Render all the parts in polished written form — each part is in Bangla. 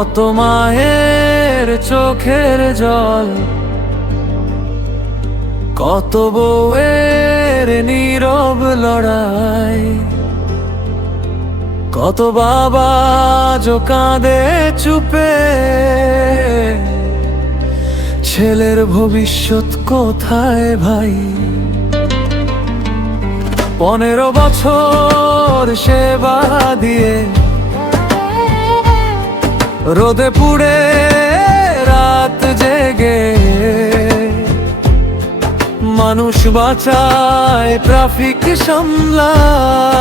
কত মায়ের চোখের জল, কত বউয়ের নীরব লড়াই, কত বাবা যো কাঁদে চুপে, ছেলের ভবিষ্যৎ কোথায় ভাই। 15 বছর সেবা দিয়ে রোদে পুড়ে রাত জেগে মানুষ বাঁচায়, ট্রাফিক সামলায়,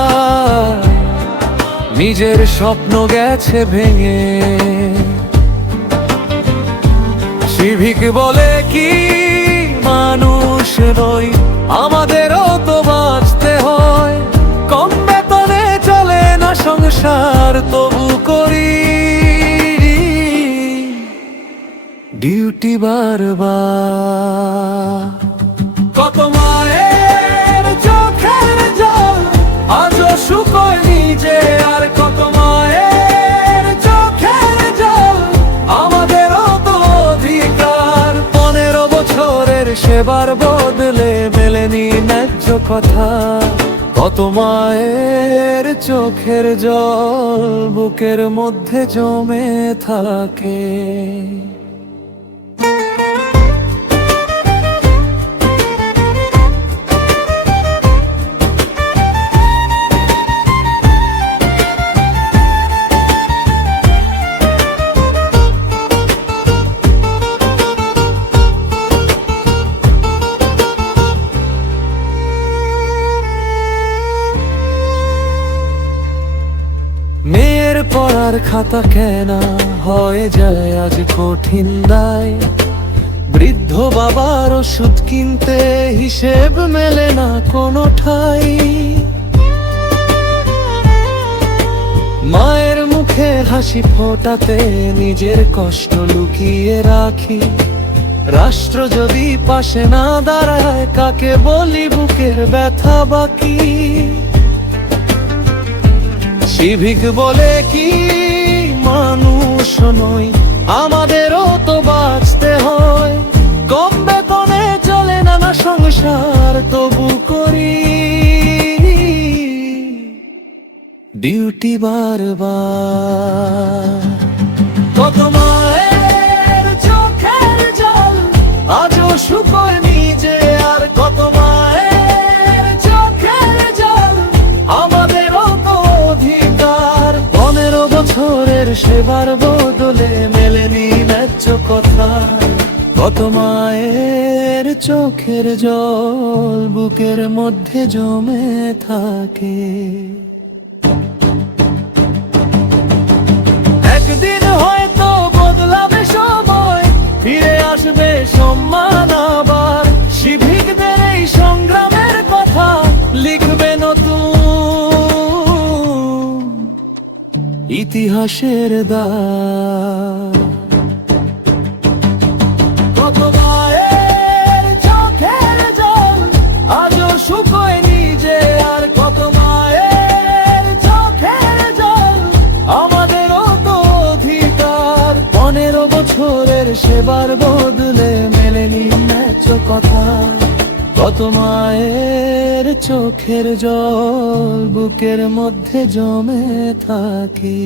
নিজের স্বপ্ন গেছে ভেঙে। সিভিক বলে কি মানুষ নই, আমাদেরও তো বাঁচতে হয়। কম বেতনে চলে না সংসার, তবু করি ডিউটি বারবার। কত মায়ের চোখের জল আজও শুকোয়নি যে, আর কত মায়ের চোখের জল আমাদেরও তো অধিকার। 15 বছরের সেবার বদলে মেলেনি ন্যায্য কথা। কত মায়ের চোখের জল বুকের মধ্যে জমে থাকে। মেয়ের পড়ার খাতা কেনা হয়ে যায় আজ কঠিন দায়। বৃদ্ধ বাবার ওষুধ কিনতে হিসেব মেলে না কোনো ঠাই। মায়ের মুখে হাসি ফোটাতে নিজের কষ্ট লুকিয়ে রাখি। রাষ্ট্র যদি পাশে না দাঁড়ায়, কাকে বলি বুকের ব্যথা বাকি। সিভিক বলে কি মানুষ নই, আমাদেরও তো বাঁচতে হয়। কম বেতনে চলে না সংসার, তবু করি ডিউটি বারবার। কত মায়ের চোখের জল আজও শুকোয়নি যে, আর কত মায়ের চোখের জল আমাদেরও তো অধিকার। 15 বছরের সেবার বদলে মেলেনি ন্যায্য কথা। কত মায়ের চোখের জল বুকের মধ্যে জমে থাকে। একদিন হয়তো বদলাবে সময়, ফিরে আসবে সম্মান আবার। সিভিকদের এই সংগ্রামের কথা লিখবে নতুন ইতিহাসের দাগ। কত মায়ের চোখের জল আজও শুকোয়নি যে, আর কত মায়ের চোখের জল আমাদেরও তো অধিকার। 15 বছরের সেবার বদলে মেলেনি ন্যায্য কথা। কত মায়ের চোখের জল বুকের মধ্যে জমে থাকে।